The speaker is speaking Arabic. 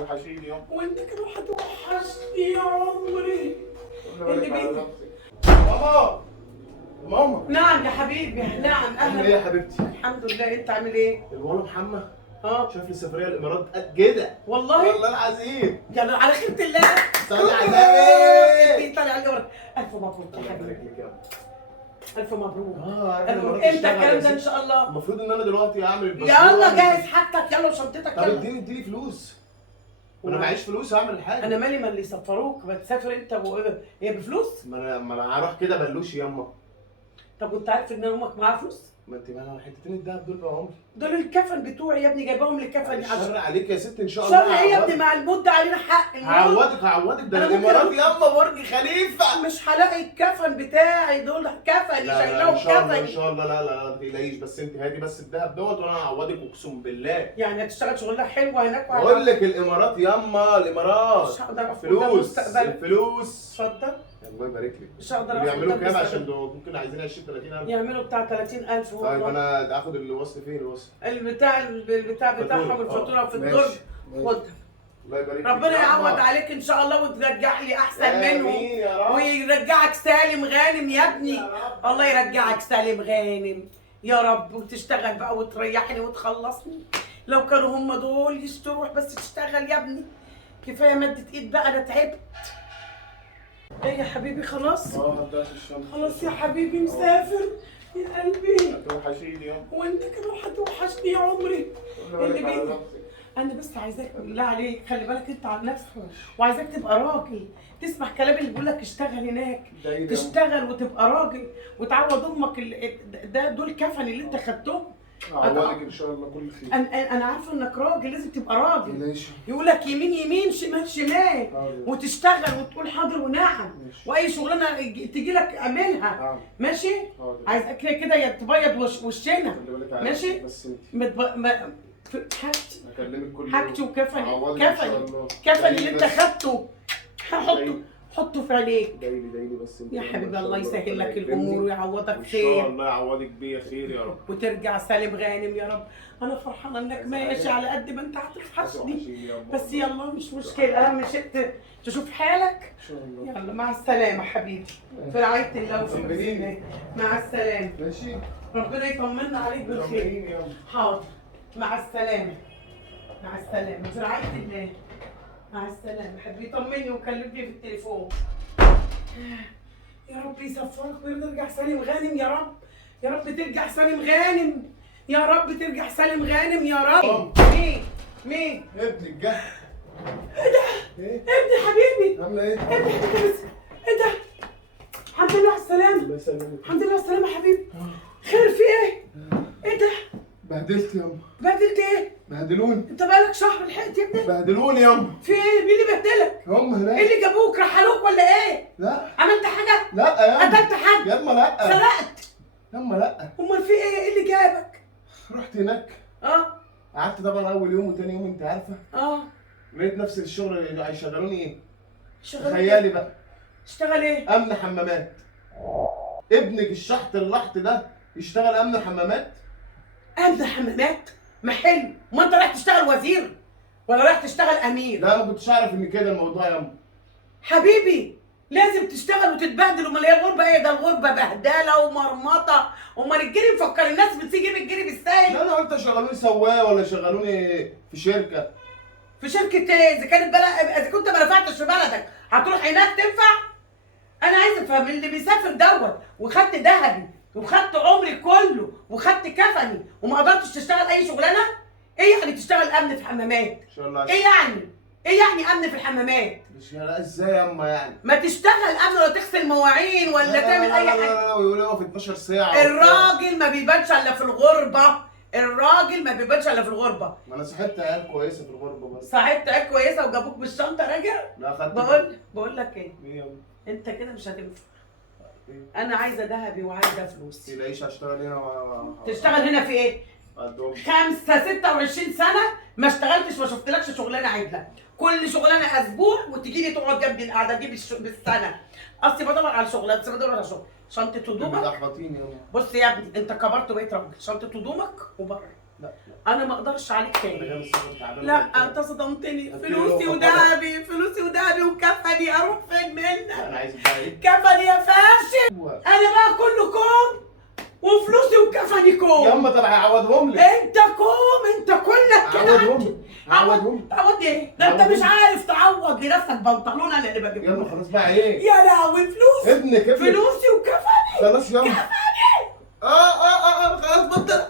هتوحشيني يوم. وانت كمان هتوحشني يا عمري. اللي بينا. ماما ماما. نعم يا حبيبي، نعم عامل ايه اهلا. يا حبيبتي؟ الحمد لله، انت عامل ايه؟ الولد محمد اه شاف لي سفريه الامارات قد كده. والله والله العظيم. يلا على خيرة الله. صلي على النبي. انت طالع لي ورا. الف مبروك يا حبيبي، الف مبروك. الامارات امتى اشتغل الكلام يا ده ان ست. شاء الله؟ المفروض ان انا دلوقتي اعمل الباسبور. يلا جهز حاجتك، يلا وشنطتك، طب يلا. اديني فلوس. انا معيش فلوس اعمل الحاجه. انا مالي ما اللي يسفروك، بتسافر انت هي بفلوس؟ ما انا هروح كده بلوش ياما. طب وانت عارف ان امك معاها فلوس؟ ما انت بقى حتتين الدهب دول بقى عمري. دول الكفن بتوعي يا ابني، جايباهم للكفن الشر عليك يا ست ان شاء الله. شر ايه يا ابني؟ مع الموت ده علينا حق. هعوضك ده أنا ممكن الامارات ياما برج خليفه. مش هلاقي الكفن بتاعي، دول كفني لا شايلهم ان شاء الله ان كفني. شاء الله. لا ما تقلقيش، بس انت هاتي بس الدهب دوت وانا هعوضك اقسم بالله. يعني هتشتغل شغلانه حلوه هناك بقول لك الامارات ياما، الامارات مش هقدر أفوت فلوس مستقبل. الفلوس. اتفضل. الله يبارك لك. مش هقدر اخد بيعملوا ده كام؟ مستقبل. عشان ممكن عايزين 20 30,000. يعملوا بتاع 30,000 طيب والله. انا اخد الوصل فين الوصل؟ البتاع بتاعهم الفاتوره في الدرج. خد. الله يبارك لك. ربنا يعوض ياما. عليك ان شاء الله وترجع لي احسن آمين منهم، يا رب. ويرجعك سالم غانم يا ابني. يا رب. الله يرجعك سالم غانم يا رب، وتشتغل بقى وتريحني وتخلصني. لو كانوا هم دول تروح بس تشتغل يا ابني. كفايه مدة ايد بقى، انا تعبت. ايه يا حبيبي خلاص؟ هداش الشمس. خلاص يا حبيبي مسافر يا قلبي. هتوحشيني يوم. وانت كمان هتوحشني يا عمري. اللي بينا. انا بس عايزاك بالله عليك خلي بالك انت على نفسك، وعايزاك تبقى راجل تسمع كلام اللي بيقول لك اشتغل هناك، تشتغل وتبقى راجل وتعوض امك دول كفن اللي انت خدتهم. اعوضك ان شاء الله كل خير. انا عارفه انك راجل، لازم تبقى راجل. ماشي. يقول لك يمين يمين شمال شمال، وتشتغل وتقول حاضر ونعم، واي شغلانه تيجي لك اعملها. ماشي. عايزك كده تبيض وشنا. ماشي. بس انت حاجتي هكلمك كل يوم. حاجتي وكفني أعوضك إن شاء كفني الله. كفني دايلي اللي انت بس. خدته حطه في عينيك دايلي بس انت. يا حبيبي. الله إن شاء يسهل ربنا لك يكرمني. الامور ويعوضك ان شاء خير، الله يعوضك بيا خير يا رب. وترجع سالم غانم يا رب. انا فرحانه انك ماشي على قد ما انت هتوحشني. بس يلا مش مشكله، اهم شيء تشوف حالك. ان شاء الله. يلا مع السلامه حبيبي، في رعايه الله وفي حفظه. مع السلامه. ماشي. ربنا يطمنا عليك بالخير. طمنيني يلا. حاضر. مع السلامة. مع السلامة، في رعاية الله. مع السلامة حبيبي، طمني وكلمني في التليفون. يا رب يسفرك ويرجع سالم غانم يا رب. يا رب ترجع سالم غانم. يا رب ترجع سالم غانم يا رب. مين؟ ابنك جه. ايه ده؟ ايه؟ ابني حبيبي. عامله ايه؟ ابني حبيبي بس. ايه ده؟ الحمد لله على السلامة. الله يسلمك. الحمد لله على السلامة يا حبيبي. خير في ايه؟ ايه ده؟ بهدلت ياما. بهدلت ايه؟ بهدلوني. انت بقالك شهر لحقت يا ابني؟ بهدلوني ياما. في ايه؟ مين اللي بهدلك؟ هم هناك. ايه اللي جابوك؟ رحلوك ولا ايه؟ لا عملت حاجة؟ لا ياما. قتلت حد؟ ياما لا. سرقت؟ ياما لا. امال في ايه؟ ايه اللي جابك؟ رحت هناك. اه قعدت طبعا اول يوم وتاني يوم انت عارفه. اه لقيت نفس الشغل اللي هيشغلوني ايه؟ شغال تخيلي بقى. اشتغل ايه؟ امن حمامات. ابنك الشحط اللحط ده يشتغل امن حمامات؟ امن حمامات؟ ما حلو، ما انت رايح تشتغل وزير ولا رايح تشتغل امير؟ لا ما كنتش اعرف ان كده الموضوع ياما. حبيبي لازم تشتغل وتتبهدل. امال هي الغربه ايه؟ ده الغربه بهدله ومرمطه. امال الجري مفكر الناس بتيجي بالجري بالسهل؟ لا انا قلت شغلوني سواق ولا شغلوني في شركه. في شركه ايه؟ اذا كانت اذا كنت ما نفعتش في بلدك هتروح هناك تنفع؟ انا عايز افهم اللي بيسافر دوت وخدت ذهبي وخدت عمري كله وخدت كفني وما قدرتش تشتغل اي شغلانه؟ ايه يعني تشتغل امن في حمامات؟ ان شاء الله. ايه يعني؟ ايه يعني امن في الحمامات؟ مش لا ازاي ياما يعني؟ ما تشتغل امن ولا تغسل مواعين ولا تعمل اي حاجه. لا ويقولوا يقف 12 ساعه. الراجل ما بيبانش الا في الغربه. الراجل ما بيبانش الا في الغربه. ما انا صاحبت عيال كويسه في الغربه بس. صاحبت عيال كويسه وجابوك بالشنطه راجع؟ لا خدت. بقول لك ايه؟ ايه ياما؟ انت كده مش هتنفع. ايه؟ انا عايزه ذهبي وعايزه فلوس. تلاقيش هشتغل هنا تشتغل هنا في ايه؟ قدهم. 26 سنه ما اشتغلتش، ما شفتلكش شغلانه عدله. كل شغلانه اسبوع وتجي لي تقعد جنبي القعده دي بالسنه. اصلي بدور على شغل، اصلي بدور على شغل. شنطه هدومك. احبطيني ياما. بص يا ابني انت كبرت وبقيت راجل. شنطه هدومك وبره. لا انا ما اقدرش عليك انا تاني. جاي من السفر تعبان. لا انت صدمتني. أكيد فلوسي هو ودهبي، فلوسي ودهبي وكفني، اروح فين منك؟ انا عايز بقى ايه؟ كفني يا فاشل. انا بقى كله كوم وفلوسي وكفني كوم. ياما طب هيعوضهم لك. انت كوم، انت كلك كده. عوضهم عوضهم. تعوض ايه؟ ده انت مش عارف تعوض لنفسك بنطلون انا اللي بجيبه يلا لك. خلاص بقى ايه؟ يا لهوي فلوس، ابنك فلوسي وكفني. خلاص يلا. كفني. خلاص بطل.